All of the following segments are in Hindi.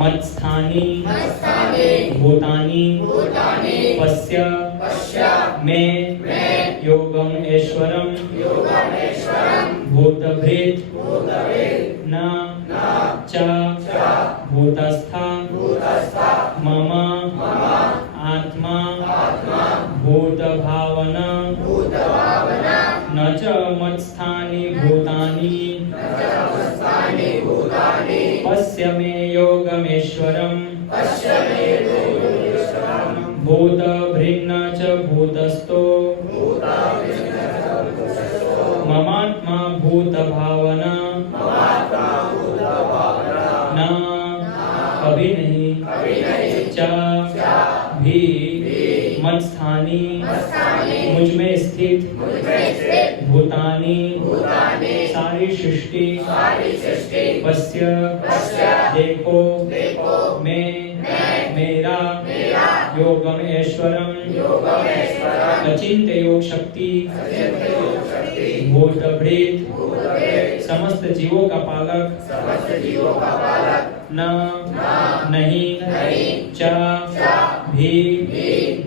मत्स्थानि भूतानि पश्य मे योगम ऐश्वरम भूतभृत् न च भूतस्था मम आत्मा भूतभावना न च मत्स्थानि भूतानि पश्य मे योगमेश्वरम् भूतभृन्न च भूतस्थो ममात्मा भूतभावना न कभी नहीं च भी मत्स्थानि मुझ में स्थित भूतानि सारी सृष्टि पश्य देखो मैं मेरा योगम ऐश्वरम अचिंत्य योग शक्ति भूतभृत् समस्त जीवों का पालक न नहीं च भी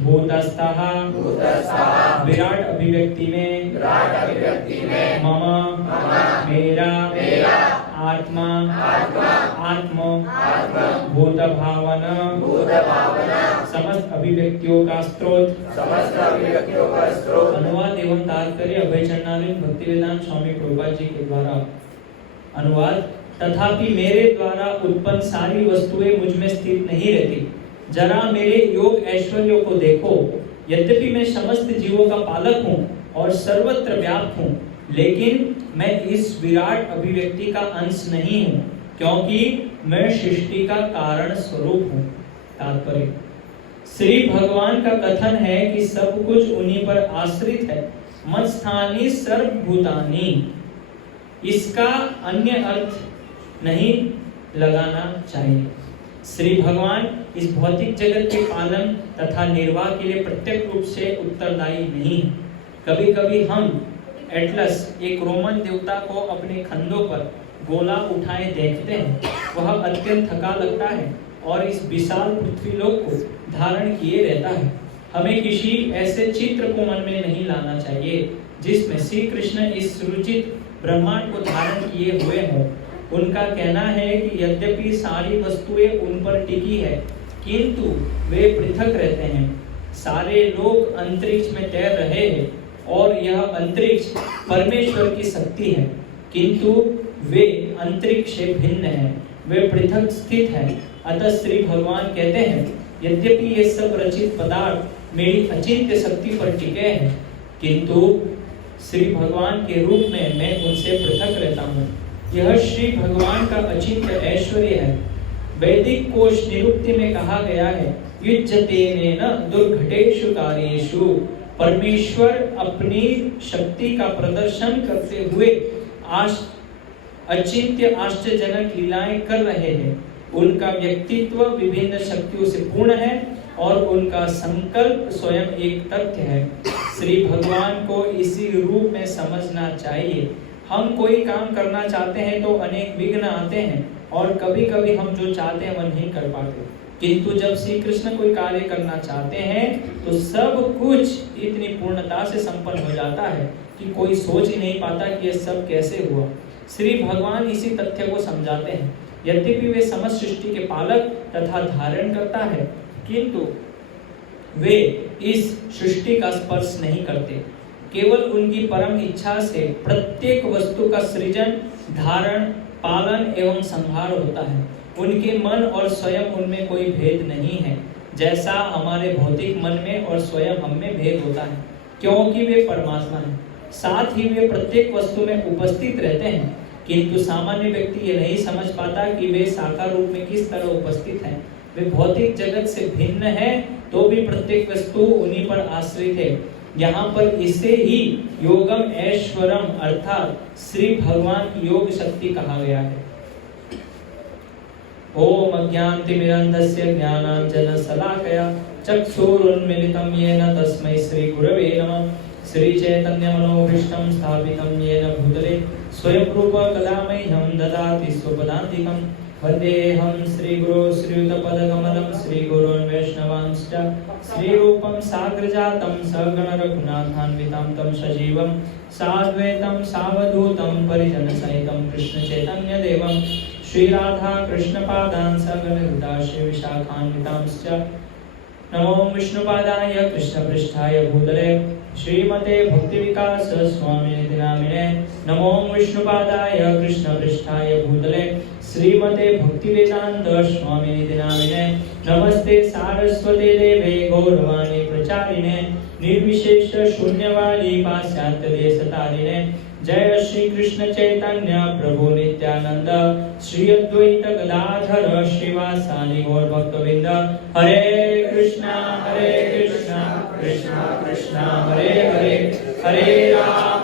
भूतस्थः विराट अभिव्यक्ति में मम मेरा आत्मा आत्म भूतभावना समस्त अभिव्यक्तियों का स्रोत। अनुवाद एवं तात्पर्य अभय चरणानंद भक्तिवेदांत स्वामी प्रभुपाद जी के द्वारा अनुवाद। तथापि मेरे द्वारा उत्पन्न सारी वस्तुएं मुझ में स्थित नहीं रहती। जरा मेरे योग ऐश्वर्य को देखो। यद्यपि मैं समस्त जीवों का पालक हूँ और सर्वत्र व्याप्त हूँ, लेकिन मैं इस विराट अभिव्यक्ति का अंश नहीं हूँ, क्योंकि मैं सृष्टि का कारण स्वरूप हूँ। तात्पर्य, श्री भगवान का कथन है कि सब कुछ उन्हीं पर आश्रित है। मत्स्थानि सर्वभूतानि, इसका अन्य अर्थ नहीं लगाना चाहिए। श्री भगवान इस भौतिक जगत के पालन तथा निर्वाह के लिए प्रत्यक्ष रूप से उत्तरदायी नहीं है। कभी कभी हम एटलस, एक रोमन देवता को अपने कंधों पर गोला उठाए देखते हैं। वह अत्यंत थका लगता है और इस विशाल पृथ्वीलोक को धारण किए रहता है। हमें किसी ऐसे चित्र को मन में नहीं लाना चाहिए जिसमें श्री कृष्ण इस सुरुचित ब्रह्मांड को धारण किए हुए हों। उनका कहना है कि यद्यपि सारी वस्तुएं उन पर टिकी है, किंतु वे पृथक रहते हैं। सारे लोग अंतरिक्ष में तैर रहे हैं और यह अंतरिक्ष परमेश्वर की शक्ति है, किंतु वे अंतरिक्ष से भिन्न हैं, वे पृथक स्थित हैं। अतः श्री भगवान कहते हैं, यद्यपि ये सब रचित पदार्थ मेरी अचिंत्य शक्ति पर टिके हैं, किंतु श्री भगवान के रूप में मैं उनसे पृथक रहता हूँ। यह श्री भगवान का अचिंत्य ऐश्वर्य है। वैदिक कोश निरुक्ति में कहा गया है, युज्यतेन दुर्घटेषु कार्येषु। परमेश्वर अपनी शक्ति का प्रदर्शन करते हुए अचिंत्य आश्चर्यजनक लीलाएं कर रहे हैं। उनका व्यक्तित्व विभिन्न शक्तियों से पूर्ण है और उनका संकल्प स्वयं एक तथ्य है। श्री भगवान को इसी रूप में समझना चाहिए। हम कोई काम करना चाहते हैं तो अनेक विघ्न आते हैं और कभी कभी हम जो चाहते हैं वह नहीं कर पाते, किंतु जब श्री कृष्ण कोई कार्य करना चाहते हैं तो सब कुछ इतनी पूर्णता से संपन्न हो जाता है कि कोई सोच ही नहीं पाता कि यह सब कैसे हुआ। श्री भगवान इसी तथ्य को समझाते हैं। यद्यपि वे समस्त सृष्टि के पालक तथा धारण करता है, किंतु वे इस सृष्टि का स्पर्श नहीं करते। केवल उनकी परम इच्छा से प्रत्येक वस्तु का सृजन, धारण, पालन एवं संहार होता है। उनके मन और स्वयं उनमें कोई भेद नहीं है, जैसा हमारे भौतिक मन में और स्वयं हम में भेद होता है, क्योंकि वे परमात्मा हैं। साथ ही वे प्रत्येक वस्तु में उपस्थित रहते हैं, किंतु सामान्य व्यक्ति ये नहीं समझ पाता कि वे साकार रूप में किस तरह उपस्थित हैं। वे भौतिक जगत से भिन्न है तो भी प्रत्येक वस्तु उन्हीं पर आश्रित है। यहाँ पर इसे ही योगम ऐश्वरम अर्थात श्री भगवान की योग शक्ति कहा गया है। ओम अज्ञानतिमिरन्धस्य ज्ञानाञ्जनशलाकया चक्षुरुन्मीलितं येन तस्मै श्रीगुरवे नमः। श्रीचैतन्यमनोभीष्टं स्थापितं येन भूतले स्वयं रूप कदा मह्यं ददाति स्वपदान्तिकं। वन्देऽहं श्रीगुरो श्रीयुतपदकमलं श्रीगुरोन् वैष्णवांश्च श्रीरूपं साग्रजातं सगणरघुनाथान्वितं तं सजीवं साद्वैतं सावधूतं परिजनसहितं कृष्णचैतन्यदेवं श्रीराधा कृष्णपादान् सगणहृदा श्रीविशाखान्वितांश्च नमो विष्णुपादाय कृष्णपृष्ठाय भूतले श्रीमते भक्तिविकास स्वामिनिधि नामिने नमो विष्णुपादाय कृष्णपृष्ठाय भूतले श्रीमते भक्तिवेदांत स्वामिनिधि नामिने नमस्ते सारस्वते देवे गौरवाणी प्रचारिणे निर्विशेष शून्यवादी पाश्चात्य देशतारिणे जय श्री कृष्ण चैतन्य प्रभु नित्यानंद श्री अद्वैत गदाधर श्रीवासादि गौर भक्तवृंद हरे कृष्णा कृष्णा कृष्णा हरे हरे हरे राम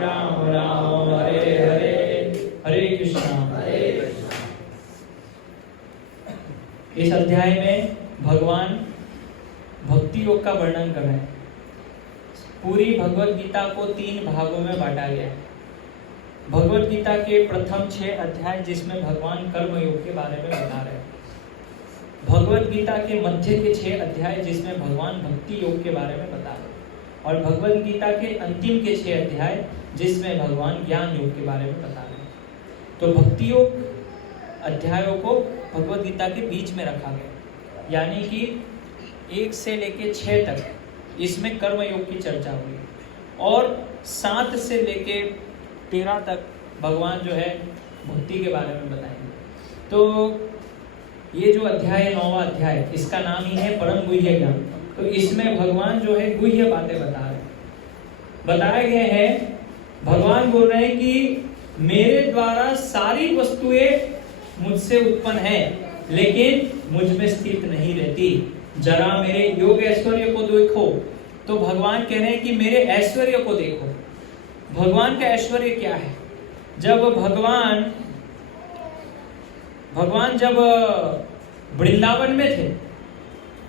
राम राम हरे हरे हरे कृष्णा। इस अध्याय में भगवान भक्ति योग का वर्णन कर रहे हैं। पूरी भगवत गीता को 3 भागों में बांटा गया है। भगवत गीता के प्रथम 6 अध्याय जिसमें भगवान कर्म योग के बारे में बता रहे हैं। भगवत गीता के मध्य के 6 अध्याय जिसमें भगवान भक्ति योग के बारे में बता रहे हैं। और भगवत गीता के अंतिम के 6 अध्याय जिसमें भगवान ज्ञान योग के बारे में बता रहे हैं। तो भक्ति योग अध्यायों को भगवत गीता के बीच में रखा गया, यानी कि 1 से लेके 6 तक इसमें कर्म योग की चर्चा हुई और 7 से लेके 13 तक भगवान जो है भक्ति के बारे में बताएंगे। तो ये जो अध्याय है 9वां अध्याय, इसका नाम ही है परम गुह्य ज्ञान। तो इसमें भगवान जो है गुह्य बातें बताए गए हैं। भगवान बोल रहे हैं कि मेरे द्वारा सारी वस्तुएं मुझसे उत्पन्न है लेकिन मुझ में स्थित नहीं रहती। जरा मेरे योग ऐश्वर्य को देखो। तो भगवान कह रहे हैं कि मेरे ऐश्वर्य को देखो। भगवान का ऐश्वर्य क्या है? जब भगवान जब वृंदावन में थे,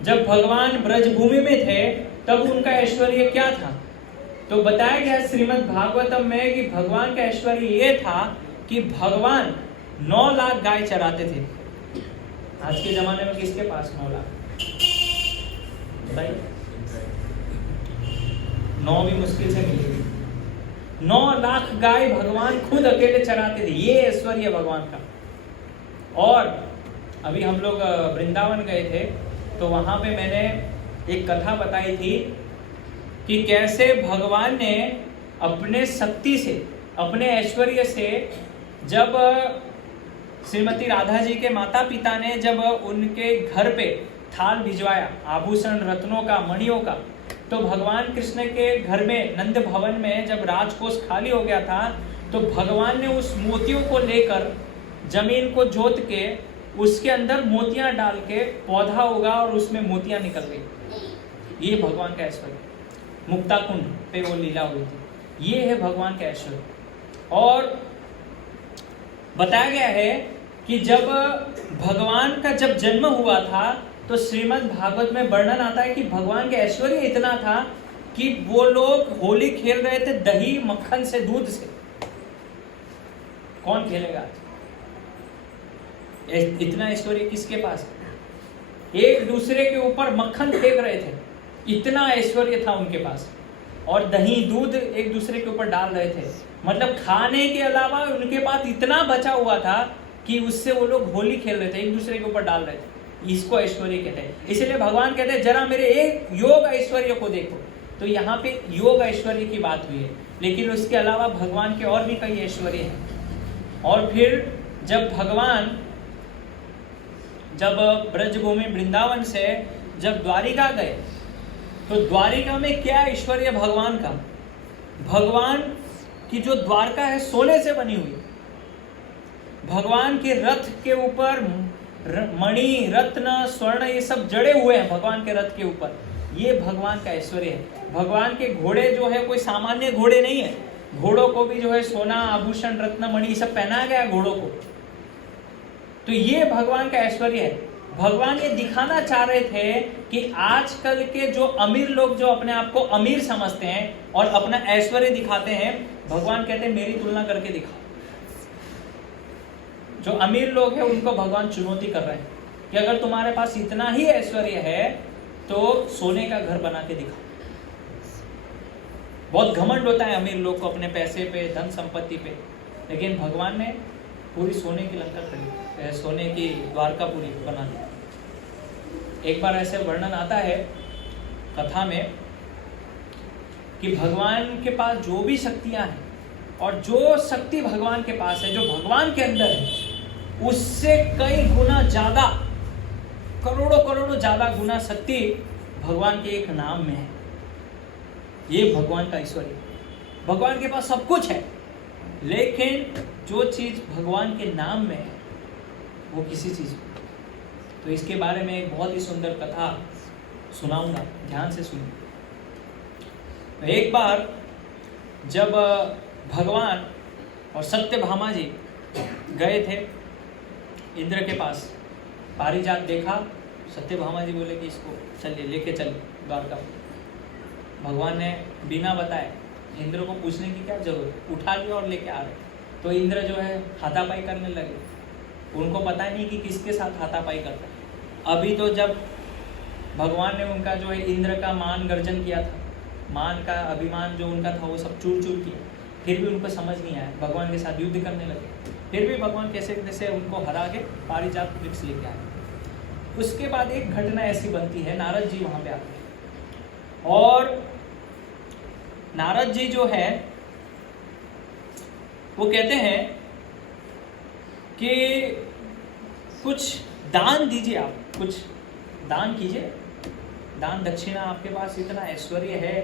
जब भगवान ब्रजभूमि में थे, तब उनका ऐश्वर्य क्या था? तो बताया गया श्रीमद् भागवतम में कि भगवान का ऐश्वर्य ये था कि भगवान 9 लाख गाय चराते थे। आज के जमाने में किसके पास 9 लाख? बताइए। 9 भी मुश्किल से मिलेगी। 9 लाख गाय भगवान खुद अकेले चराते थे। ये ऐश्वर्य भगवान का। और अभी हम लोग वृंदावन गए थे, तो वहां पे मैंने एक कथा बताई थी कि कैसे भगवान ने अपने शक्ति से, अपने ऐश्वर्य से, जब श्रीमती राधा जी के माता पिता ने जब उनके घर पे थाल भिजवाया आभूषण रत्नों का, मणियों का, तो भगवान कृष्ण के घर में नंद भवन में जब राजकोष खाली हो गया था, तो भगवान ने उस मोतियों को लेकर जमीन को जोत के उसके अंदर मोतियां डाल के पौधा उगा और उसमें मोतियां निकल गई। ये भगवान का ऐश्वर्य। मुक्ता कुंड पे वो लीला हुई थी। ये है भगवान का ऐश्वर्य। और बताया गया है कि जब भगवान का जब जन्म हुआ था, तो श्रीमद् भागवत में वर्णन आता है कि भगवान का ऐश्वर्य इतना था कि वो लोग होली खेल रहे थे दही मक्खन से, दूध से। कौन खेलेगा आज? इतना ऐश्वर्य किसके पास है? एक दूसरे के ऊपर मक्खन फेंक रहे थे, इतना ऐश्वर्य था उनके पास। और दही दूध एक दूसरे के ऊपर डाल रहे थे। मतलब खाने के अलावा उनके पास इतना बचा हुआ था कि उससे वो लोग होली खेल रहे थे, एक दूसरे के ऊपर डाल रहे थे। इसको ऐश्वर्य कहते हैं। इसलिए भगवान कहते हैं जरा मेरे एक योग ऐश्वर्य को देखो। तो यहाँ पे योग ऐश्वर्य की बात हुई है, लेकिन उसके अलावा भगवान के और भी कई ऐश्वर्य हैं। और फिर जब भगवान जब ब्रजभूमि वृंदावन से जब द्वारिका गए, तो द्वारिका में क्या ऐश्वर्य भगवान का? भगवान की जो द्वारका है सोने से बनी हुई। भगवान के रथ के ऊपर मणि, रत्न, स्वर्ण ये सब जड़े हुए हैं भगवान के रथ के ऊपर। ये भगवान का ऐश्वर्य है। भगवान के घोड़े जो है कोई सामान्य घोड़े नहीं है। घोड़ों को भी जो है सोना, आभूषण, रत्न, मणि सब पहनाया गया घोड़ों को। तो ये भगवान का ऐश्वर्य है। भगवान ये दिखाना चाह रहे थे कि आजकल के जो अमीर लोग जो अपने आप को अमीर समझते हैं और अपना ऐश्वर्य दिखाते हैं, भगवान कहते हैं मेरी तुलना करके दिखाओ। जो अमीर लोग हैं उनको भगवान चुनौती कर रहे हैं कि अगर तुम्हारे पास इतना ही ऐश्वर्य है तो सोने का घर बना के दिखाओ। बहुत घमंड होता है अमीर लोग को अपने पैसे पे, धन संपत्ति पे, लेकिन भगवान ने पूरी सोने की लंका खड़ी, सोने की द्वारका पूरी बना दी। एक बार ऐसे वर्णन आता है कथा में कि भगवान के पास जो भी शक्तियां हैं और जो शक्ति भगवान के पास है, जो भगवान के अंदर है, उससे कई गुना ज्यादा, करोड़ों करोड़ों ज्यादा गुना शक्ति भगवान के एक नाम में है। ये भगवान का ऐश्वर्य। भगवान के पास सब कुछ है, लेकिन जो चीज भगवान के नाम में है वो किसी चीज में। तो इसके बारे में एक बहुत ही सुंदर कथा सुनाऊंगा, ध्यान से सुनिए। एक बार जब भगवान और सत्यभामा जी गए थे इंद्र के पास, पारिजात देखा, सत्यभामा जी बोले कि इसको चलिए, लेके चलिए द्वारका। भगवान ने बिना बताए, इंद्र को पूछने की क्या जरूरत, उठा लिया और लेके आ रहे। तो इंद्र जो है हाथापाई करने लगे, उनको पता नहीं कि किसके साथ हाथापाई करता है। अभी तो जब भगवान ने उनका जो है इंद्र का मान गर्जन किया था, मान का अभिमान जो उनका था वो सब चूर चूर किया, फिर भी उनको समझ नहीं आया, भगवान के साथ युद्ध करने लगे। फिर भी भगवान कैसे कैसे उनको हरा के पारिजात वृक्ष लेके आए। उसके बाद एक घटना ऐसी बनती है, नारद जी वहां पे आते हैं और नारद जी जो है वो कहते हैं कि कुछ दान दीजिए, आप कुछ दान कीजिए, दान दक्षिणा, आपके पास इतना ऐश्वर्य है,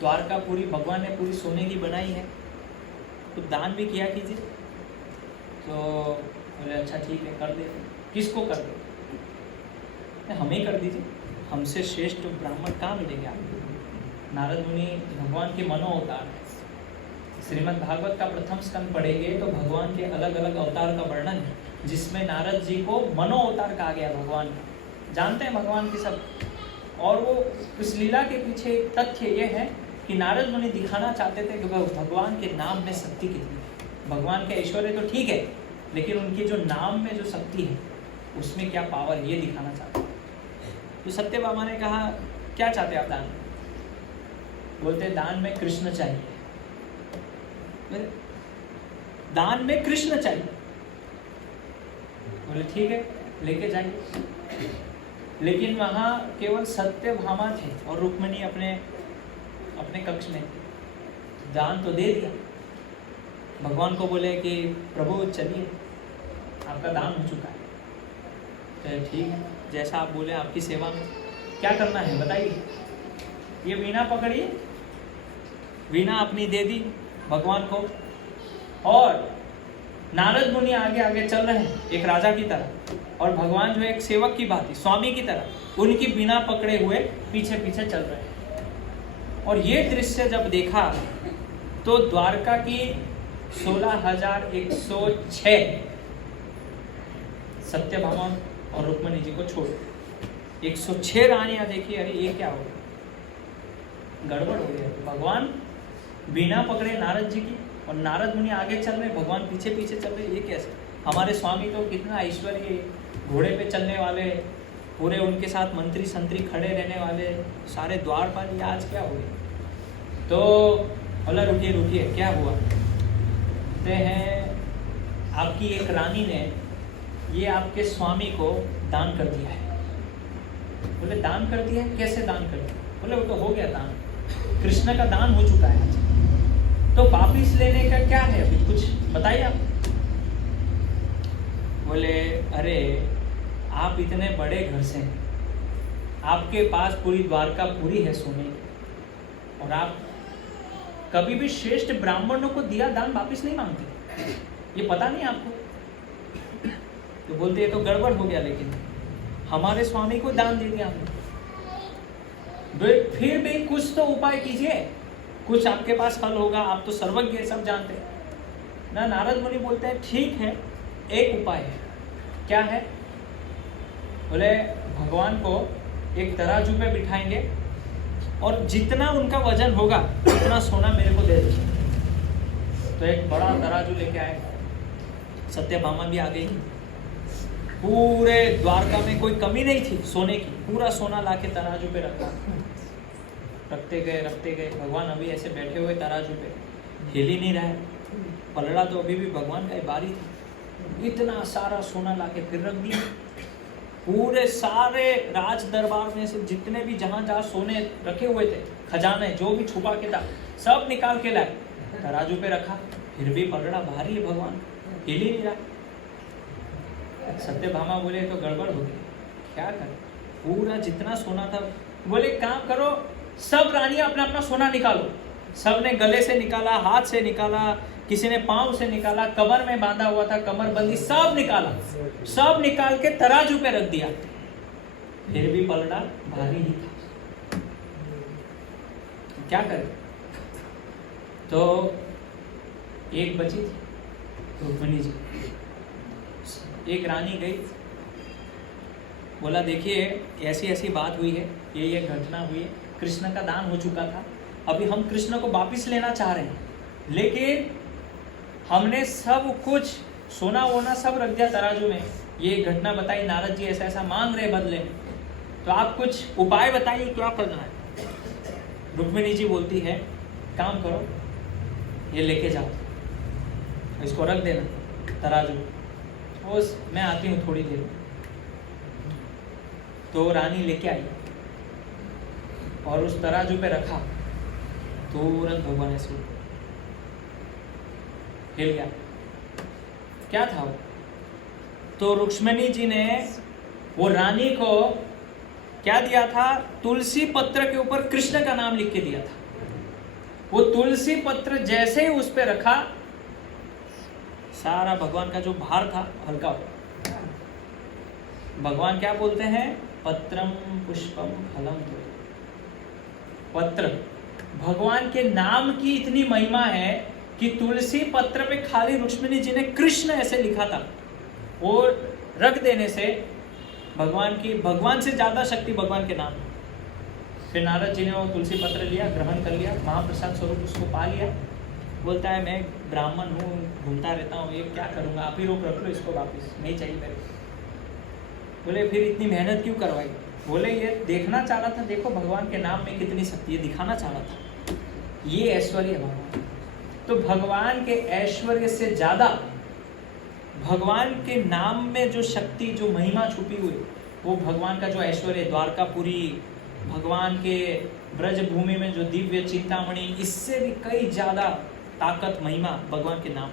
द्वारका पूरी भगवान ने पूरी सोने की बनाई है, तो दान भी किया कीजिए। तो बोले अच्छा ठीक है, कर दे। किसको कर दे? हमें कर दीजिए, हमसे श्रेष्ठ ब्राह्मण कहाँ मिलेंगे आपको? नारद मुनि भगवान के मनो अवतार है। श्रीमद् भागवत का प्रथम स्कंद पढ़ेंगे तो भगवान के अलग अलग अवतार का वर्णन है, जिसमें नारद जी को मनो अवतार कहा गया भगवान का। जानते हैं भगवान की सब, और वो इस लीला के पीछे तथ्य ये है कि नारद मुनि दिखाना चाहते थे कि भगवान के नाम में शक्ति कितनी है। भगवान के ऐश्वर्य तो ठीक है, लेकिन उनकी जो नाम में जो शक्ति है उसमें क्या पावर, ये दिखाना चाहते हैं। तो सत्यभामा ने कहा क्या चाहते आप दान? बोलते दान में कृष्ण चाहिए, दान में कृष्ण चाहिए। बोले ठीक है, लेके जाइए। लेकिन वहां केवल सत्यभामा थे और रुक्मिणी अपने कक्ष में। दान तो दे दिया, भगवान को बोले कि प्रभु चलिए, आपका दान हो चुका है। तो ठीक है, जैसा आप बोले आपकी सेवा में, क्या करना है बताइए। ये वीणा पकड़िए, वीणा अपनी दे दी भगवान को, और नारद मुनि आगे आगे चल रहे हैं एक राजा की तरह, और भगवान जो एक सेवक की भांति, स्वामी की तरह उनकी वीणा पकड़े हुए पीछे पीछे चल रहे हैं। और ये दृश्य जब देखा तो द्वारका की 16,106 सत्यभामा और रुक्मिणी जी को छोड़ 106 रानियां देखी। अरे ये क्या हो गया, गड़बड़ हो गया। भगवान वीणा पकड़े नारद जी की और नारद मुनि आगे चल रहे, भगवान पीछे पीछे चल रहे, ये कैसे? हमारे स्वामी तो कितना ऐश्वर्य, घोड़े पे चलने वाले, पूरे उनके साथ मंत्री संतरी खड़े रहने वाले, सारे द्वारपाल, ये आज क्या हो गया? तो बोला रुकिए रुकिए, क्या हुआ? कहते हैं आपकी एक रानी ने ये आपके स्वामी को दान कर दिया है। बोले दान कर दिया है? कैसे दान कर दिया? बोले वो तो हो गया दान, कृष्ण का दान हो चुका है, तो वापिस लेने का क्या है अभी, कुछ बताइए आप। बोले अरे आप इतने बड़े घर से हैं, आपके पास पूरी द्वारका पूरी है सोने की, और आप कभी भी श्रेष्ठ ब्राह्मणों को दिया दान वापिस नहीं मांगते, ये पता नहीं आपको? तो बोलते ये तो गड़बड़ हो गया, लेकिन हमारे स्वामी को दान दे दिया आपने, फिर भी कुछ तो उपाय कीजिए, कुछ आपके पास हल होगा, आप तो सर्वज्ञ सब जानते हैं ना। नारद मुनि बोलते हैं ठीक है, एक उपाय है। क्या है? बोले भगवान को एक तराजू पे बिठाएंगे और जितना उनका वजन होगा उतना सोना मेरे को दे दीजिए। तो एक बड़ा तराजू लेके आए, सत्यभामा भी आ गई। पूरे द्वारका में कोई कमी नहीं थी सोने की, पूरा सोना लाके तराजू पे रखा, रखते गए। भगवान अभी ऐसे बैठे हुए तराजू पे, हिल ही नहीं रहा है। पलड़ा तो अभी भी भगवान का बारी था। इतना सारा सोना लाके फिर रख दिया। पूरे सारे राज दरबार में से जितने भी जहां सोने रखे हुए थे, खजाने जो भी छुपा के था, सब निकाल के लाए, तराजू पे रखा। फिर भी पलड़ा भारी है भगवान, हिल ही नहीं रहा। सत्यभामा बोले तो गड़बड़ हो गई, क्या करें? पूरा जितना सोना था, बोले काम करो, सब रानियां अपना अपना सोना निकालो। सब ने गले से निकाला, हाथ से निकाला, किसी ने पांव से निकाला, कमर में बांधा हुआ था, कमरबंदी, सब निकाला। सब निकाल के तराजू पे रख दिया। फिर भी पलड़ा भारी ही था, क्या करें? तो एक बची थी रुक्मिणी जी। एक रानी गई, बोला देखिए ऐसी ऐसी बात हुई है, ये घटना हुई है, कृष्ण का दान हो चुका था, अभी हम कृष्ण को वापिस लेना चाह रहे हैं, लेकिन हमने सब कुछ सोना वोना सब रख दिया तराजू में। ये घटना बताई, नारद जी ऐसा ऐसा मांग रहे बदले में, तो आप कुछ उपाय बताइए क्या करना है। रुक्मिणी जी बोलती है काम करो, ये लेके जाओ, इसको रख देना तराजू, बस मैं आती हूँ थोड़ी देर। तो रानी लेके आई और उस तराजू पे रखा, तुरंत भगवान ऐसे हिल गया। क्या था वो? तो रुक्मिणी जी ने वो रानी को क्या दिया था? तुलसी पत्र के ऊपर कृष्ण का नाम लिख के दिया था। वो तुलसी पत्र जैसे ही उस पे रखा, सारा भगवान का जो भार था हल्का हो। भगवान क्या बोलते हैं? पत्रम पुष्पम फलम। पत्र, भगवान के नाम की इतनी महिमा है कि तुलसी पत्र पे खाली रुक्मिणी जी ने कृष्ण ऐसे लिखा था, वो रख देने से भगवान से ज्यादा शक्ति भगवान के नाम। फिर नारद जी ने वो तुलसी पत्र लिया, ग्रहण कर लिया, महाप्रसाद स्वरूप उसको पा लिया। बोलता है मैं ब्राह्मण हूँ, घूमता रहता हूँ, ये क्या करूँगा, आप ही रख लो इसको वापिस, नहीं चाहिए मेरे। बोले फिर इतनी मेहनत क्यों करवाई? बोले ये देखना चाह रहा था, देखो भगवान के नाम में कितनी शक्ति है, दिखाना चाह रहा था। ये ऐश्वर्य है भगवान। तो भगवान के ऐश्वर्य से ज्यादा भगवान के नाम में जो शक्ति, जो महिमा छुपी हुई, वो भगवान का जो ऐश्वर्य, द्वारकापुरी, भगवान के ब्रज भूमि में जो दिव्य चिंतामणि, इससे भी कई ज्यादा ताकत, महिमा भगवान के नाम।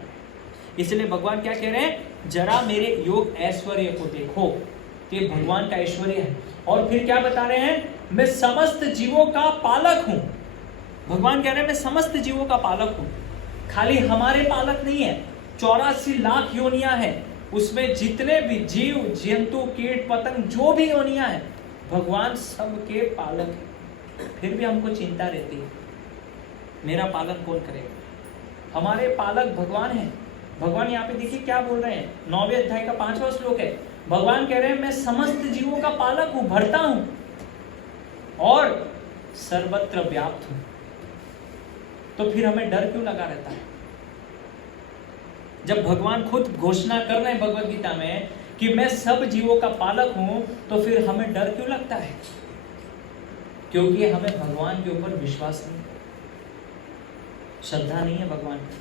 इसलिए भगवान क्या कह रहे हैं? जरा मेरे योग ऐश्वर्य को देखो, तो ये भगवान का ऐश्वर्य है। और फिर क्या बता रहे हैं? मैं समस्त जीवों का पालक हूं। भगवान कह रहे हैं मैं समस्त जीवों का पालक हूं। खाली हमारे पालक नहीं है, 84 लाख योनियां हैं, उसमें जितने भी जीव जंतु कीट पतंग जो भी योनियां हैं, भगवान सबके पालक है। फिर भी हमको चिंता रहती है, मेरा पालन कौन करेगा? हमारे पालक भगवान है। भगवान यहाँ पे देखिए क्या बोल रहे हैं, 9वें अध्याय का 5वां श्लोक है। भगवान कह रहे हैं मैं समस्त जीवों का पालक हूं, भरता हूं और सर्वत्र व्याप्त हूं। तो फिर हमें डर क्यों लगा रहता है? जब भगवान खुद घोषणा कर रहे हैं भगवद गीता में कि मैं सब जीवों का पालक हूं, तो फिर हमें डर क्यों लगता है? क्योंकि हमें भगवान के ऊपर विश्वास नहीं, श्रद्धा नहीं है भगवान की।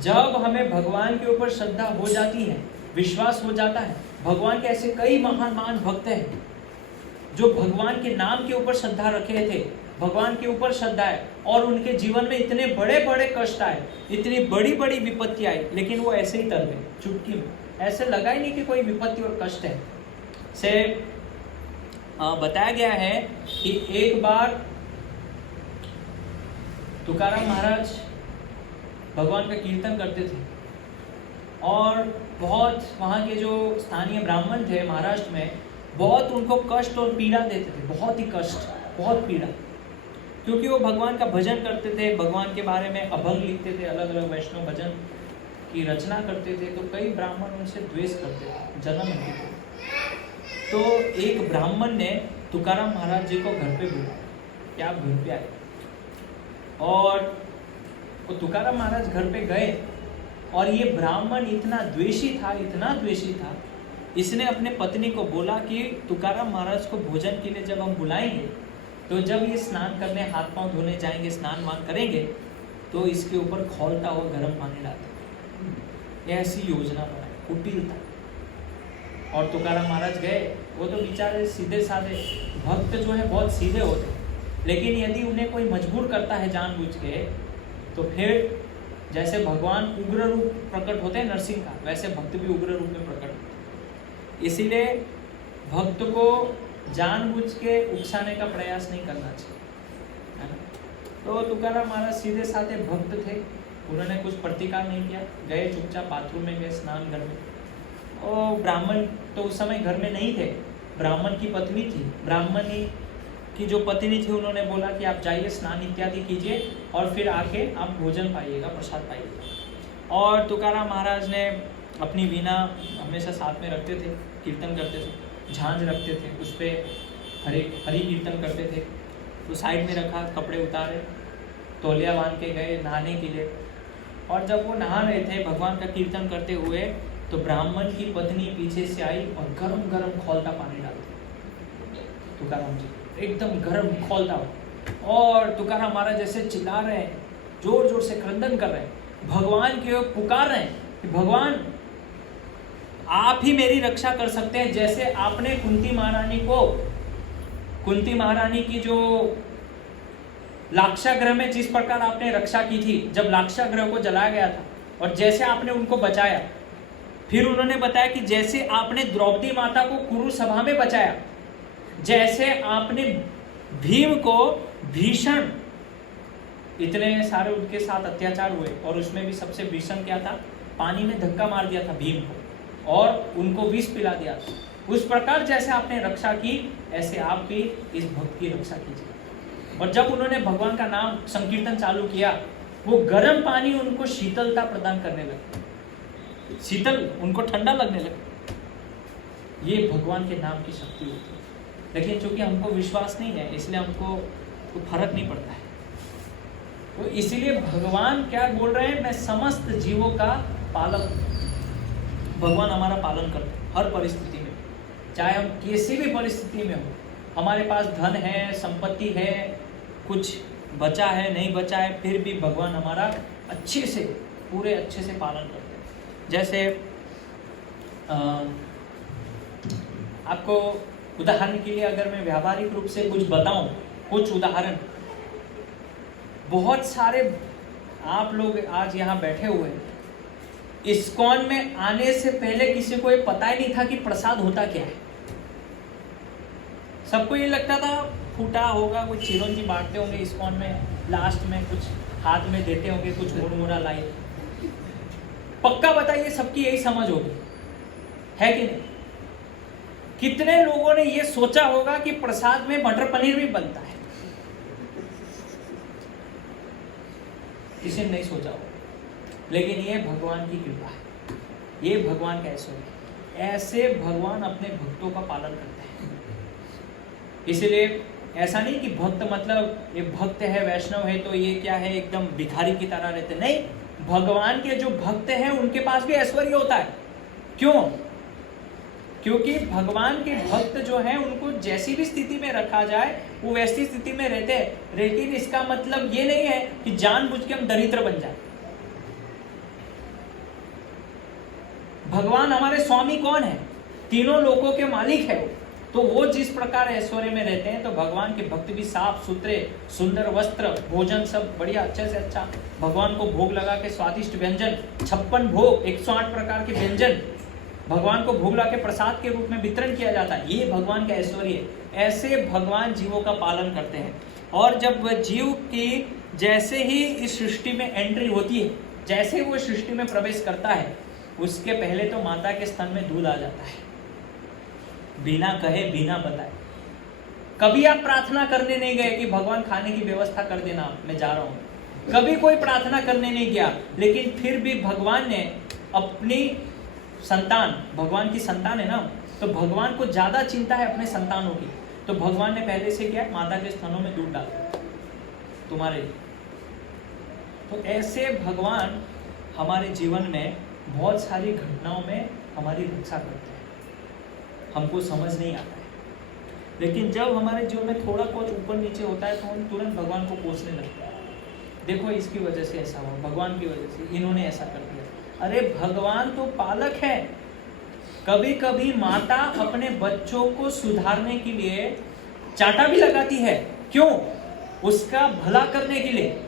जब हमें भगवान के ऊपर श्रद्धा हो जाती है, विश्वास हो जाता है, भगवान के ऐसे कई महान भक्त हैं जो भगवान के नाम के ऊपर श्रद्धा रखे थे, भगवान के ऊपर श्रद्धा है, और उनके जीवन में इतने बड़े बड़े कष्ट आए, इतनी बड़ी बड़ी विपत्ति आई, लेकिन वो ऐसे ही तर गए चुटकी में। ऐसे लगा ही नहीं कि कोई विपत्ति और कष्ट है। से बताया गया है कि एक बार तुकाराम महाराज भगवान का कीर्तन करते थे, और बहुत वहाँ के जो स्थानीय ब्राह्मण थे महाराष्ट्र में, बहुत उनको कष्ट और पीड़ा देते थे, बहुत ही कष्ट, बहुत पीड़ा, क्योंकि वो भगवान का भजन करते थे, भगवान के बारे में अभंग लिखते थे, अलग अलग वैष्णव भजन की रचना करते थे। तो कई ब्राह्मण उनसे द्वेष करते थे, जलन होती थी। तो एक ब्राह्मण ने तुकाराम महाराज जी को घर पे बुलाया कि आप घर पे आए, और वो तुकाराम महाराज घर पे गए और ये ब्राह्मण इतना द्वेषी था, इसने अपने पत्नी को बोला कि तुकाराम महाराज को भोजन के लिए जब हम बुलाएंगे, तो जब ये स्नान करने हाथ पांव धोने जाएंगे, स्नान वान करेंगे, तो इसके ऊपर खौलता हुआ गर्म पानी डालते। ऐसी योजना बनाई, कुटिलता। और तुकाराम महाराज गए, वो तो बेचारे सीधे साधे भक्त जो है बहुत सीधे होते हैं, लेकिन यदि उन्हें कोई मजबूर करता है जानबूझ के, तो फिर जैसे भगवान उग्र रूप प्रकट होते हैं नरसिंह का, वैसे भक्त भी उग्र रूप में प्रकट होते हैं। इसीलिए भक्त को जानबूझ के उकसाने का प्रयास नहीं करना चाहिए, है ना। तो तुकाराम महाराज सीधे साधे भक्त थे, उन्होंने कुछ प्रतिकार नहीं किया, गए चुपचाप बाथरूम में गए, स्नान घर में। और ब्राह्मण तो उस समय घर में नहीं थे, ब्राह्मण की पत्नी थी, ब्राह्मणी की जो पत्नी थी, उन्होंने बोला कि आप जाइए स्नान इत्यादि कीजिए और फिर आके आप भोजन पाइएगा, प्रसाद पाइएगा। और तुकाराम महाराज ने अपनी वीणा हमेशा साथ में रखते थे, कीर्तन करते थे, झांझ रखते थे, उस पर हरि कीर्तन करते थे। तो साइड में रखा, कपड़े उतारे, तौलिया बांध के गए नहाने के लिए। और जब वो नहा रहे थे भगवान का कीर्तन करते हुए, तो ब्राह्मण की पत्नी पीछे से आई और गरम गरम खौलता पानी डालती। तुकाराम जी एकदम गरम खौलता, और तुकाराम महाराज जैसे चिल्ला रहे हैं, जोर जोर से क्रंदन कर रहे हैं, भगवान की ओर पुकार रहे हैं कि भगवान आप ही मेरी रक्षा कर सकते हैं। जैसे आपने कुंती महारानी की जो लाक्षागृह में जिस प्रकार आपने रक्षा की थी, जब लाक्षागृह को जलाया गया था, और जैसे आपने उनको बचाया, फिर उन्होंने बताया कि जैसे आपने द्रौपदी माता को कुरु सभा में बचाया, जैसे आपने भीम को भीषण, इतने सारे उनके साथ अत्याचार हुए और उसमें भी सबसे भीषण क्या था, पानी में धक्का मार दिया था भीम को और उनको विष पिला दिया था। उस प्रकार जैसे आपने रक्षा की, ऐसे आप भी इस भक्त की रक्षा कीजिए। और जब उन्होंने भगवान का नाम संकीर्तन चालू किया, वो गर्म पानी उनको शीतलता प्रदान करने लगा, शीतल उनको ठंडा लगने लगा। ये भगवान के नाम की शक्ति होती है। लेकिन चूंकि हमको विश्वास नहीं है, इसलिए हमको कोई फर्क नहीं पड़ता है। तो इसीलिए भगवान क्या बोल रहे हैं, मैं समस्त जीवों का पालक हूं। भगवान हमारा पालन करते हैं हर परिस्थिति में, चाहे हम किसी भी परिस्थिति में हो। हमारे पास धन है, संपत्ति है, कुछ बचा है, नहीं बचा है, फिर भी भगवान हमारा अच्छे से, पूरे अच्छे से पालन करते हैं। जैसे आपको उदाहरण के लिए अगर मैं व्यावहारिक रूप से कुछ बताऊं, कुछ उदाहरण, बहुत सारे आप लोग आज यहाँ बैठे हुए हैं, इस्कॉन में आने से पहले किसी को ये पता ही नहीं था कि प्रसाद होता क्या है। सबको ये लगता था फूटा होगा, कुछ चिरौंजी बांटते होंगे इस्कॉन में, लास्ट में कुछ हाथ में देते होंगे, कुछ मुरमुरा लाई। पक्का बताइए सबकी यही समझ होगी, है कि नहीं? कितने लोगों ने ये सोचा होगा कि प्रसाद में मटर पनीर भी बनता है? किसी ने नहीं सोचा होगा। लेकिन ये भगवान की कृपा है, ये भगवान का ऐश्वर्य है। ऐसे भगवान अपने भक्तों का पालन करते हैं। इसलिए ऐसा नहीं कि भक्त मतलब ये भक्त है, वैष्णव है, तो ये क्या है, एकदम भिखारी की तरह रहते। नहीं, भगवान के जो भक्त हैं उनके पास भी ऐश्वर्य होता है। क्यों? क्योंकि भगवान के भक्त जो हैं उनको जैसी भी स्थिति में रखा जाए वो वैसी स्थिति में रहते हैं। लेकिन इसका मतलब ये नहीं है कि जानबूझ के हम दरिद्र बन जाए। भगवान हमारे स्वामी कौन है? तीनों लोकों के मालिक है। तो वो जिस प्रकार ऐश्वर्य में रहते हैं, तो भगवान के भक्त भी साफ सुथरे, सुंदर वस्त्र, भोजन सब बढ़िया, अच्छे से अच्छा, भगवान को भोग लगा के स्वादिष्ट व्यंजन, 56 भोग, 108 प्रकार के व्यंजन भगवान को भोग लगा के प्रसाद के रूप में वितरण किया जाता है। ये भगवान का ऐश्वर्य है। ऐसे भगवान जीवों का पालन करते हैं। और जब वह जीव की जैसे ही इस सृष्टि में एंट्री होती है, जैसे ही वो सृष्टि में प्रवेश करता है, उसके पहले तो माता के स्तन में दूध आ जाता है, बिना कहे बिना बताए। कभी आप प्रार्थना करने नहीं गए कि भगवान खाने की व्यवस्था कर देना, मैं जा रहा हूँ। कभी कोई प्रार्थना करने नहीं गया, लेकिन फिर भी भगवान ने अपनी संतान, भगवान की संतान है ना, तो भगवान को ज्यादा चिंता है अपने संतानों की। तो भगवान ने पहले से क्या, माता के स्तनों में दूध डाला तुम्हारे लिए। तो ऐसे भगवान हमारे जीवन में बहुत सारी घटनाओं में हमारी रक्षा करते हैं, हमको समझ नहीं आता है। लेकिन जब हमारे जीवन में थोड़ा कुछ ऊपर नीचे होता है तो हम तुरंत भगवान को कोसने लगते हैं। देखो इसकी वजह से ऐसा हुआ, भगवान की वजह से इन्होंने ऐसा कर दिया। अरे भगवान तो पालक है। कभी कभी माता अपने बच्चों को सुधारने के लिए चांटा भी लगाती है। क्यों? उसका भला करने के लिए,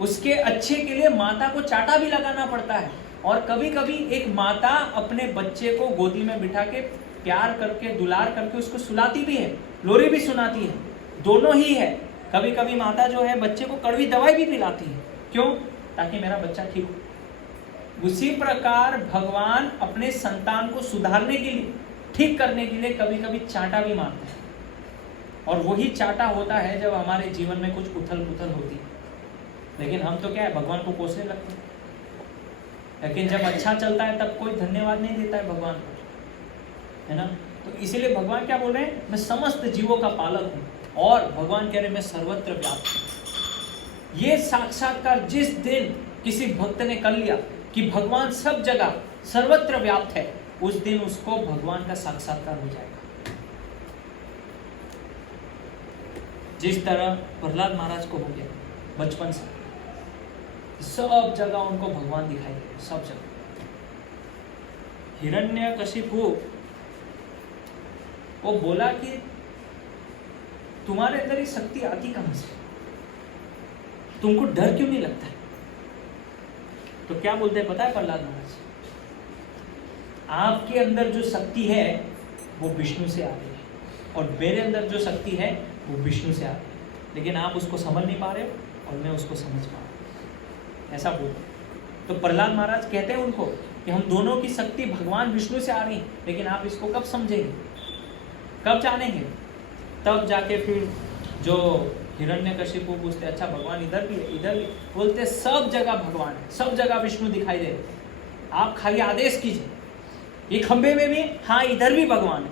उसके अच्छे के लिए माता को चांटा भी लगाना पड़ता है। और कभी कभी एक माता अपने बच्चे को गोदी में बिठा के प्यार करके दुलार करके उसको सुलाती भी है, लोरी भी सुनाती है, दोनों ही है। कभी कभी माता जो है बच्चे को कड़वी दवाई भी पिलाती है। क्यों? ताकि मेरा बच्चा ठीक हो। उसी प्रकार भगवान अपने संतान को सुधारने के लिए, ठीक करने के लिए कभी कभी चांटा भी मारते हैं। और वही चांटा होता है जब हमारे जीवन में कुछ उथल पुथल होती है। लेकिन हम तो क्या है, भगवान को कोसने लगते हैं। लेकिन जब अच्छा चलता है तब कोई धन्यवाद नहीं देता है भगवान को, है ना। तो इसीलिए भगवान क्या बोल रहे हैं, मैं समस्त जीवों का पालक हूं। और भगवान कह रहे मैं सर्वत्र व्याप्त हूं। ये साक्षात्कार जिस दिन किसी भक्त ने कर लिया कि भगवान सब जगह सर्वत्र व्याप्त है, उस दिन उसको भगवान का साक्षात्कार हो जाएगा। जिस तरह प्रहलाद महाराज को हो गया बचपन से, सब जगह उनको भगवान दिखाई दे, सब जगह। हिरण्यकशिपु वो बोला कि तुम्हारे अंदर ये शक्ति आती कहां से, तुमको डर क्यों नहीं लगता है? तो क्या बोलते हैं पता है प्रहलाद महाराज, आपके अंदर जो शक्ति है वो विष्णु से आ रही है और मेरे अंदर जो शक्ति है वो विष्णु से आ रही है, लेकिन आप उसको समझ नहीं पा रहे हो और मैं उसको समझ पा रहा हूं, ऐसा बोलते। तो प्रहलाद महाराज कहते हैं उनको कि हम दोनों की शक्ति भगवान विष्णु से आ रही है, लेकिन आप इसको कब समझेंगे, कब जानेंगे? तब जाके फिर जो हिरण्यकशिपु पूछते अच्छा भगवान इधर भी है, इधर भी, बोलते सब जगह भगवान है, सब जगह विष्णु दिखाई दे रहे, आप खाली आदेश कीजिए। ये खंबे में भी, हाँ इधर भी भगवान है।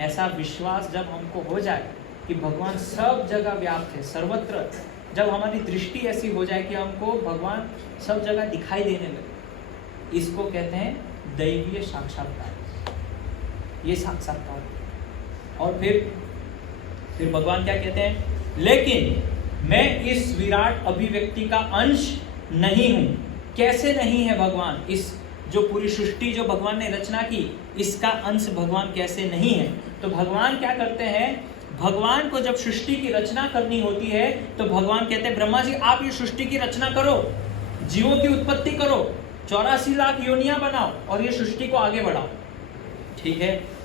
ऐसा विश्वास जब हमको हो जाए कि भगवान सब जगह व्याप्त है, सर्वत्र, जब हमारी दृष्टि ऐसी हो जाए कि हमको भगवान सब जगह दिखाई देने लगे, इसको कहते हैं दैवीय साक्षात्कार। ये साक्षात्कार। और फिर भगवान क्या कहते हैं, लेकिन मैं इस विराट अभिव्यक्ति का अंश नहीं हूं। कैसे नहीं है भगवान? इस जो पूरी सृष्टि जो भगवान ने रचना की, इसका अंश भगवान कैसे नहीं है? तो भगवान क्या करते हैं, भगवान को जब सृष्टि की रचना करनी होती है तो भगवान कहते हैं ब्रह्मा जी आप ये सृष्टि की रचना करो, जीवों की उत्पत्ति करो, 84 लाख योनियां बनाओ और ये सृष्टि को आगे बढ़ाओ। ठीक है।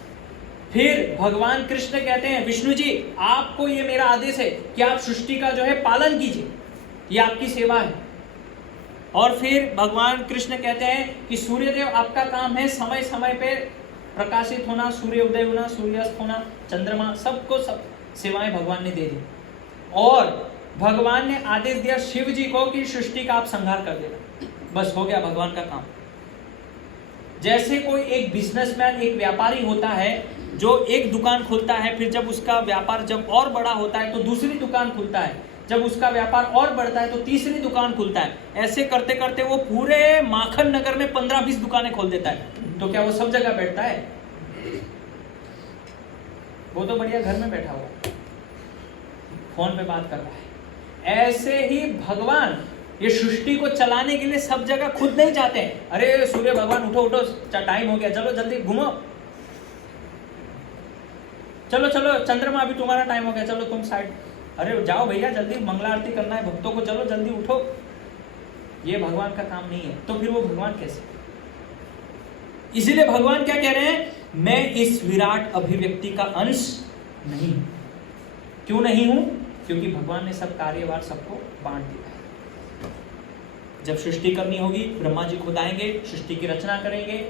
फिर भगवान कृष्ण कहते हैं विष्णु जी आपको ये मेरा आदेश है कि आप सृष्टि का जो है पालन कीजिए, ये आपकी सेवा है। और फिर भगवान कृष्ण कहते हैं कि सूर्यदेव आपका काम है समय समय पे प्रकाशित होना, सूर्य उदय होना, सूर्यास्त होना, चंद्रमा, सबको सब सेवाएं भगवान ने दे दी। और भगवान ने आदेश दिया शिव जी को कि सृष्टि का आप संहार कर देना, बस हो गया भगवान का काम। जैसे कोई एक बिजनेसमैन, एक व्यापारी होता है जो एक दुकान खोलता है, फिर जब उसका व्यापार जब और बड़ा होता है तो दूसरी दुकान खुलता है, जब उसका व्यापार और बढ़ता है तो तीसरी दुकान खुलता है। ऐसे करते करते वो पूरे माखन नगर में 15-20 दुकानें खोल देता है। तो क्या वो सब जगह बैठता है? वो तो बढ़िया घर में बैठा हुआ, फोन पे बात कर रहा है। ऐसे ही भगवान ये सृष्टि को चलाने के लिए सब जगह खुद नहीं जाते हैं। अरे सूर्य भगवान उठो उठो, टाइम हो गया, चलो जल्दी घूमो, चलो चलो चंद्रमा अभी तुम्हारा टाइम हो गया, चलो तुम साइड, अरे जाओ भैया जल्दी मंगला आरती करना है भक्तों को, चलो जल्दी उठो। ये भगवान का काम नहीं है। तो फिर वो भगवान कैसे? इसीलिए भगवान क्या कह रहे हैं, मैं इस विराट अभिव्यक्ति का अंश नहीं हूं। क्यों नहीं हूं? क्योंकि भगवान ने सब कार्यभार सबको बांट दिया है। जब सृष्टि करनी होगी ब्रह्मा जी खुद आएंगे, सृष्टि की रचना करेंगे,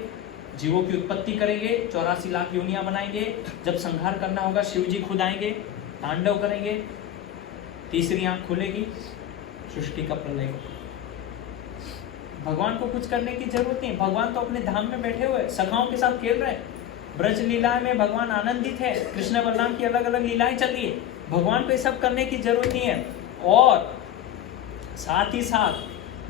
जीवों की उत्पत्ति करेंगे, 84 लाख योनियां बनाएंगे। जब संहार करना होगा शिव जी खुद आएंगे, तांडव करेंगे, तीसरी आंख खुलेगी, सृष्टि का प्रलय होगा। भगवान को कुछ करने की जरूरत नहीं। भगवान तो अपने धाम में बैठे हुए सखाओं के साथ खेल रहे हैं। ब्रज लीलाएं में भगवान आनंदित है, कृष्ण बलराम की अलग अलग लीलाएं चल रही है। भगवान को ये सब करने की जरूरत नहीं है। और साथ ही साथ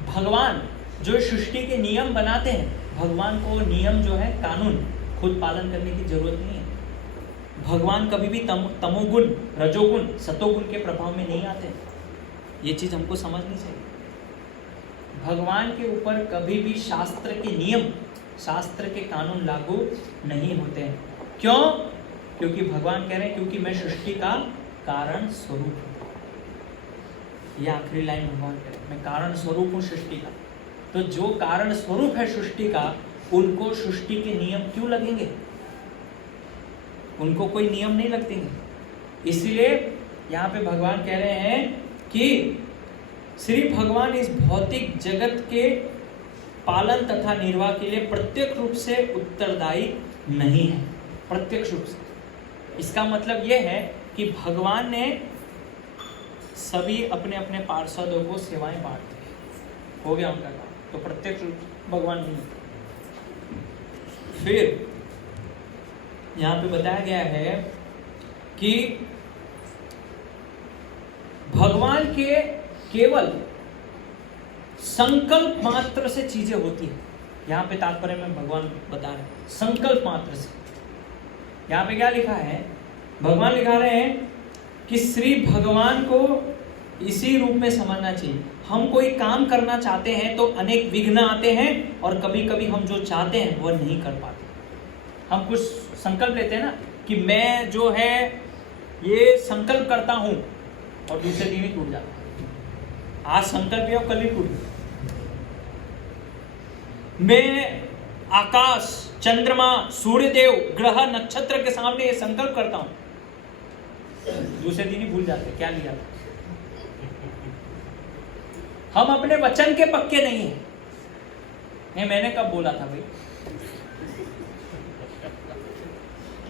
भगवान जो सृष्टि के नियम बनाते हैं, भगवान को नियम जो है कानून खुद पालन करने की जरूरत नहीं है। भगवान कभी भी तमोगुण, रजोगुण, सतोगुण के प्रभाव में नहीं आते। ये चीज हमको समझनी चाहिए। भगवान के ऊपर कभी भी शास्त्र के नियम, शास्त्र के कानून लागू नहीं होते हैं। क्यों? क्योंकि भगवान कह रहे हैं क्योंकि मैं सृष्टि का कारण स्वरूप हूं। ये आखिरी लाइन भगवान कह रहे हैं, मैं कारण स्वरूप हूं सृष्टि का। तो जो कारण स्वरूप है सृष्टि का, उनको सृष्टि के नियम क्यों लगेंगे? उनको कोई नियम नहीं लगतेंगे। इसलिए यहाँ पे भगवान कह रहे हैं कि श्री भगवान इस भौतिक जगत के पालन तथा निर्वाह के लिए प्रत्यक्ष रूप से उत्तरदायी नहीं है। प्रत्यक्ष रूप से इसका मतलब यह है कि भगवान ने सभी अपने अपने पार्षदों को सेवाएं बांट दी, हो गया उनका काम। तो प्रत्यक्ष रूप से भगवान नहीं। फिर यहाँ पे बताया गया है कि भगवान के केवल संकल्प मात्र से चीजें होती है। यहाँ पे तात्पर्य में भगवान बता रहे हैं संकल्प मात्र से। यहाँ पे क्या लिखा है? भगवान लिखा रहे हैं कि श्री भगवान को इसी रूप में समझना चाहिए। हम कोई काम करना चाहते हैं तो अनेक विघ्न आते हैं और कभी कभी हम जो चाहते हैं वह नहीं कर पाते। हम कुछ संकल्प लेते हैं ना कि मैं जो है ये संकल्प करता हूं और दूसरे दिन ही टूट जाता है। आज संकल्प लिया कल ही टूट गया। मैं आकाश, चंद्रमा, सूर्यदेव, ग्रह, नक्षत्र के सामने ये संकल्प करता हूं, दूसरे दिन ही भूल जाते क्या लिया था। हम अपने वचन के पक्के नहीं हैं। ये मैंने कब बोला था भाई?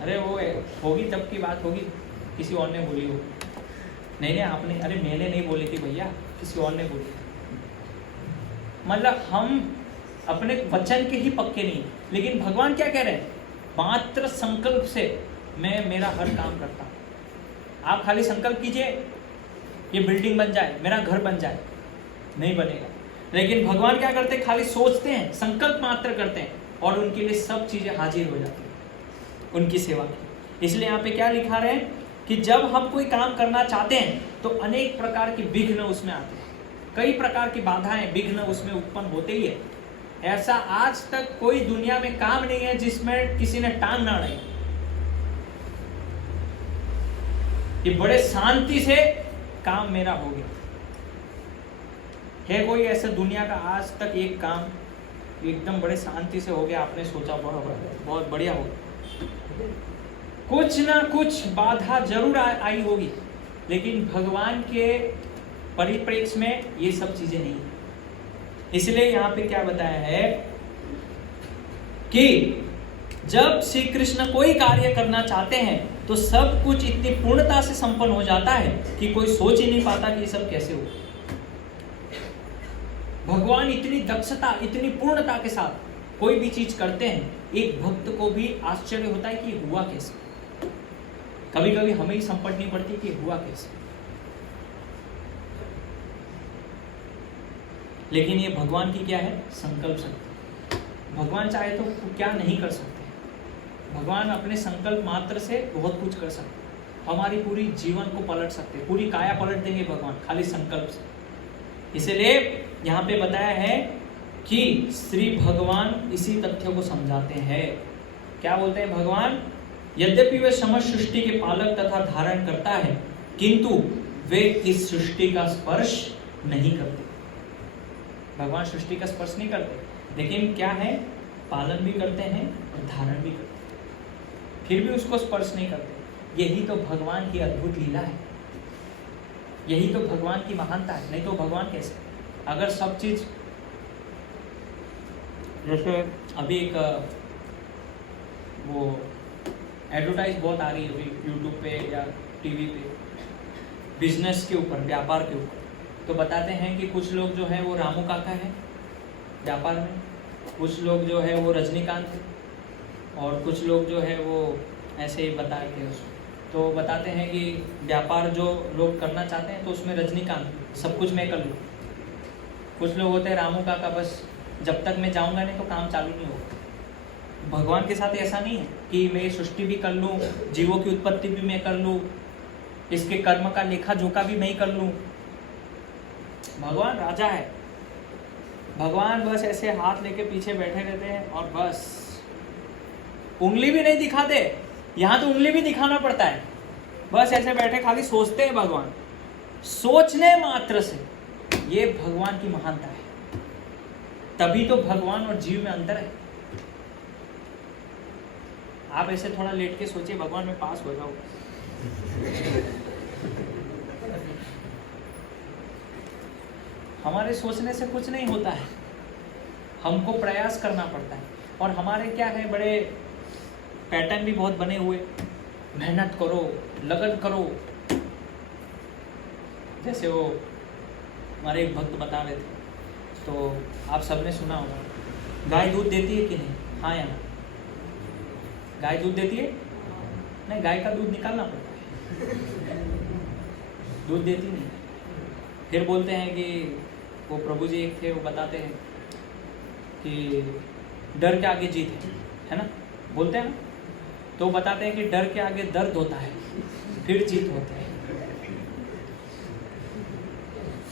अरे वो होगी तब की बात होगी, किसी और ने बोली हो। नहीं आपने, अरे मैंने नहीं बोली थी भैया, किसी और ने बोली। मतलब हम अपने वचन के ही पक्के नहीं। लेकिन भगवान क्या कह रहे हैं? मात्र संकल्प से मैं मेरा हर काम करता हूं। आप खाली संकल्प कीजिए ये बिल्डिंग बन जाए, मेरा घर बन जाए, नहीं बनेगा। लेकिन भगवान क्या करते हैं? खाली सोचते हैं, संकल्प मात्र करते हैं और उनके लिए सब चीजें हाजिर हो जाती है उनकी सेवा की। इसलिए यहाँ पे क्या लिखा रहे हैं कि जब हम कोई काम करना चाहते हैं तो अनेक प्रकार की विघ्न उसमें आते हैं, कई प्रकार की बाधाएं, विघ्न उसमें उत्पन्न होते ही है। ऐसा आज तक कोई दुनिया में काम नहीं है जिसमें किसी ने टांग ना अड़ाई, कि बड़े शांति से काम मेरा हो गया। है कोई ऐसा दुनिया का आज तक एक काम एकदम बड़े शांति से हो गया, आपने सोचा बहुत बढ़िया हो गया? कुछ ना कुछ बाधा जरूर आई होगी। लेकिन भगवान के परिप्रेक्ष्य में ये सब चीजें नहीं है। इसलिए यहाँ पे क्या बताया है कि जब श्री कृष्ण कोई कार्य करना चाहते हैं तो सब कुछ इतनी पूर्णता से संपन्न हो जाता है कि कोई सोच ही नहीं पाता कि ये सब कैसे हो। भगवान इतनी दक्षता, इतनी पूर्णता के साथ कोई भी चीज करते हैं, एक भक्त को भी आश्चर्य होता है कि ये हुआ कैसे। कभी कभी हमें ही संपटनी पड़ती है कि हुआ कैसे। लेकिन ये भगवान की क्या है? संकल्प शक्ति। भगवान चाहे तो क्या नहीं कर सकते। भगवान अपने संकल्प मात्र से बहुत कुछ कर सकते। हमारी पूरी जीवन को पलट सकते, पूरी काया पलट देंगे भगवान खाली संकल्प से। इसलिए यहाँ पे बताया है कि श्री भगवान इसी तथ्य को समझाते हैं। क्या बोलते हैं भगवान? यद्यपि वे समस्त सृष्टि के पालक तथा धारण करता है, किंतु वे इस सृष्टि का स्पर्श नहीं करते। भगवान सृष्टि का स्पर्श नहीं करते, लेकिन क्या है? पालन भी करते हैं और धारण भी करते हैं, फिर भी उसको स्पर्श नहीं करते। यही तो भगवान की अद्भुत लीला है, यही तो भगवान की महानता है। नहीं तो भगवान कैसे? अगर सब चीज, जैसे अभी एक वो एडवर्टाइज बहुत आ रही है अभी यूट्यूब पे या टीवी पे, बिजनेस के ऊपर, व्यापार के ऊपर। तो बताते हैं कि कुछ लोग जो है वो रामू काका है व्यापार में, कुछ लोग जो है वो रजनीकांत है, और कुछ लोग जो है वो ऐसे ही बताते हैं उसको। तो बताते हैं कि व्यापार जो लोग करना चाहते हैं तो उसमें रजनीकांत, सब कुछ मैं कर लूँ। कुछ लोग होते हैं रामू काका, बस जब तक मैं जाऊंगा नहीं तो काम चालू नहीं होगा। भगवान के साथ ऐसा नहीं है कि मैं सृष्टि भी कर लूँ, जीवों की उत्पत्ति भी मैं कर लूँ, इसके कर्म का लेखा जोखा भी मैं ही कर लूँ। भगवान राजा है। भगवान बस ऐसे हाथ लेके पीछे बैठे रहते हैं और बस उंगली भी नहीं दिखाते। यहाँ तो उंगली भी दिखाना पड़ता है। बस ऐसे बैठे खाली सोचते हैं भगवान। सोचने मात्र से ये भगवान की महानता है। तभी तो भगवान और जीव में अंतर है। आप ऐसे थोड़ा लेट के सोचिए, भगवान में पास हो जाओ। हमारे सोचने से कुछ नहीं होता है, हमको प्रयास करना पड़ता है। और हमारे क्या है, बड़े पैटर्न भी बहुत बने हुए, मेहनत करो, लगन करो। जैसे वो हमारे एक भक्त बता रहे थे, तो आप सबने सुना होगा, गाय दूध देती है कि नहीं? हाँ या ना? गाय दूध देती है? नहीं, गाय का दूध निकालना पड़ता है, दूध देती नहीं। फिर बोलते हैं कि वो प्रभु जी एक थे, वो बताते हैं कि डर के आगे जीत है ना, बोलते हैं ना। तो बताते हैं कि डर के आगे दर्द होता है, फिर जीत होता है।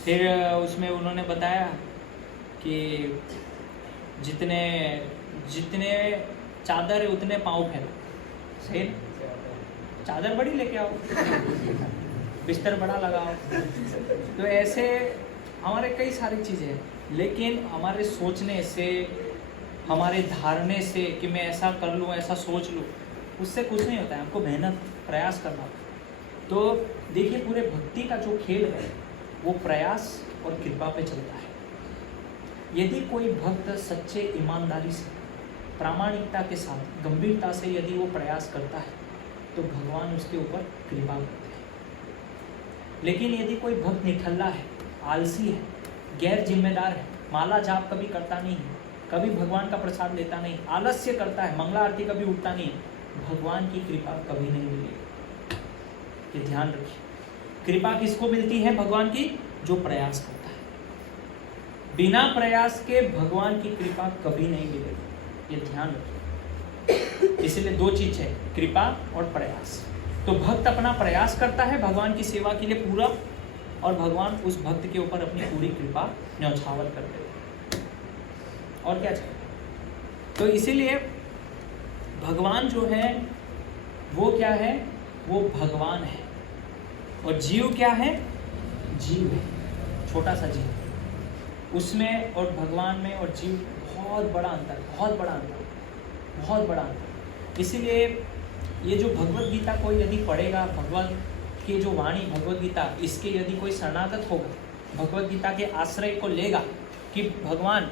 फिर उसमें उन्होंने बताया कि जितने जितने चादर है उतने पाँव फैलो। सही, चादर बड़ी लेके आओ, बिस्तर बड़ा लगाओ। तो ऐसे हमारे कई सारी चीज़ें हैं, लेकिन हमारे सोचने से, हमारे धारणे से कि मैं ऐसा कर लूँ, ऐसा सोच लूँ, उससे कुछ नहीं होता है। हमको मेहनत, प्रयास करना होता है। तो देखिए, पूरे भक्ति का जो खेल है वो प्रयास और कृपा पे चलता है। यदि कोई भक्त सच्चे ईमानदारी से, प्रामाणिकता के साथ, गंभीरता से यदि वो प्रयास करता है तो भगवान उसके ऊपर कृपा करते हैं। लेकिन यदि कोई भक्त निठल्ला है, आलसी है, गैर जिम्मेदार है, माला जाप कभी करता नहीं है, कभी भगवान का प्रसाद लेता नहीं, आलस्य करता है, मंगला आरती कभी उठता नहीं है, भगवान की कृपा कभी नहीं मिलेगी। ये ध्यान रखिए। कृपा किसको मिलती है? भगवान की, जो प्रयास करता है। बिना प्रयास के भगवान की कृपा कभी नहीं मिलेगी, ये ध्यान रखिए। इसलिए दो चीज है, कृपा और प्रयास। तो भक्त अपना प्रयास करता है भगवान की सेवा के लिए पूरा, और भगवान उस भक्त के ऊपर अपनी पूरी कृपा न्यौछावर कर देते हैं। और क्या चाहिए? तो इसीलिए भगवान जो है वो क्या है? वो भगवान है। और जीव क्या है? जीव है, छोटा सा जीव। उसमें और भगवान में और जीव बहुत बड़ा अंतर, बहुत बड़ा अंतर, बहुत बड़ा अंतर। इसीलिए ये जो भगवत गीता कोई यदि पढ़ेगा, भगवान की जो वाणी भगवत गीता, इसके यदि कोई शरणागत होगा, भगवत गीता के आश्रय को लेगा कि भगवान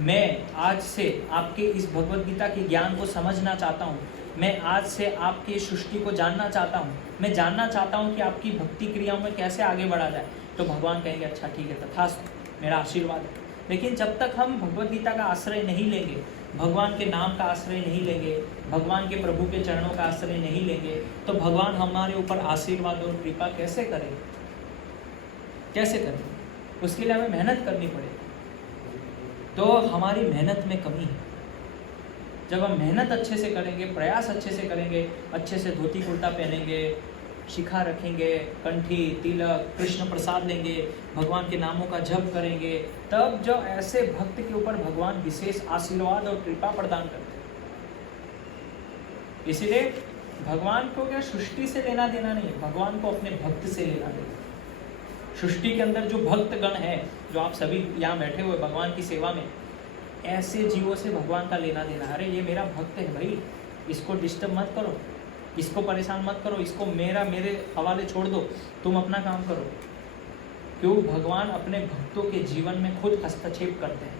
मैं आज से आपके इस भगवत गीता के ज्ञान को समझना चाहता हूँ, मैं आज से आपकी सृष्टि को जानना चाहता हूँ, मैं जानना चाहता हूँ कि आपकी भक्ति क्रियाओं में कैसे आगे बढ़ा जाए, तो भगवान कहेंगे अच्छा ठीक है, तथास्तु, मेरा आशीर्वाद है। लेकिन जब तक हम भगवत गीता का आश्रय नहीं लेंगे, भगवान के नाम का आश्रय नहीं लेंगे, भगवान के प्रभु के चरणों का आश्रय नहीं लेंगे, तो भगवान हमारे ऊपर आशीर्वाद और कृपा कैसे करेंगे? कैसे करेंगे? उसके लिए हमें मेहनत करनी पड़ेगी। तो हमारी मेहनत में कमी है। जब हम मेहनत अच्छे से करेंगे, प्रयास अच्छे से करेंगे, अच्छे से धोती कुर्ता पहनेंगे, शिखा रखेंगे, कंठी, तिलक, कृष्ण प्रसाद लेंगे, भगवान के नामों का जप करेंगे, तब जो ऐसे भक्त के ऊपर भगवान विशेष आशीर्वाद और कृपा प्रदान करते हैं। इसीलिए भगवान को क्या सृष्टि से लेना देना नहीं है, भगवान को अपने भक्त से लेना देना। सृष्टि के अंदर जो भक्त गण है, जो आप सभी यहाँ बैठे हुए भगवान की सेवा में, ऐसे जीवों से भगवान का लेना देना। अरे ये मेरा भक्त है भाई, इसको डिस्टर्ब मत करो, इसको परेशान मत करो, इसको मेरे हवाले छोड़ दो, तुम अपना काम करो। क्यों? भगवान अपने भक्तों के जीवन में खुद हस्तक्षेप करते हैं।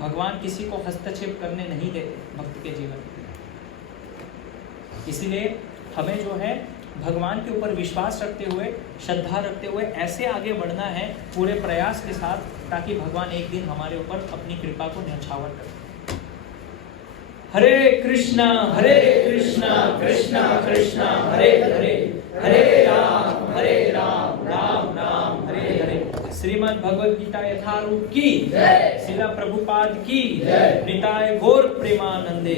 भगवान किसी को हस्तक्षेप करने नहीं देते भक्त के जीवन में। इसीलिए हमें जो है भगवान के ऊपर विश्वास रखते हुए, श्रद्धा रखते हुए ऐसे आगे बढ़ना है पूरे प्रयास के साथ, ताकि भगवान एक दिन हमारे ऊपर अपनी कृपा को न्यौछावर करे। हरे कृष्णा कृष्णा कृष्णा हरे हरे, हरे राम राम राम हरे हरे। श्रीमद् श्रीमद् भगवद गीता यथारूप की जय। शिला प्रभुपाद की जय। निताय गौर प्रेमानंदे।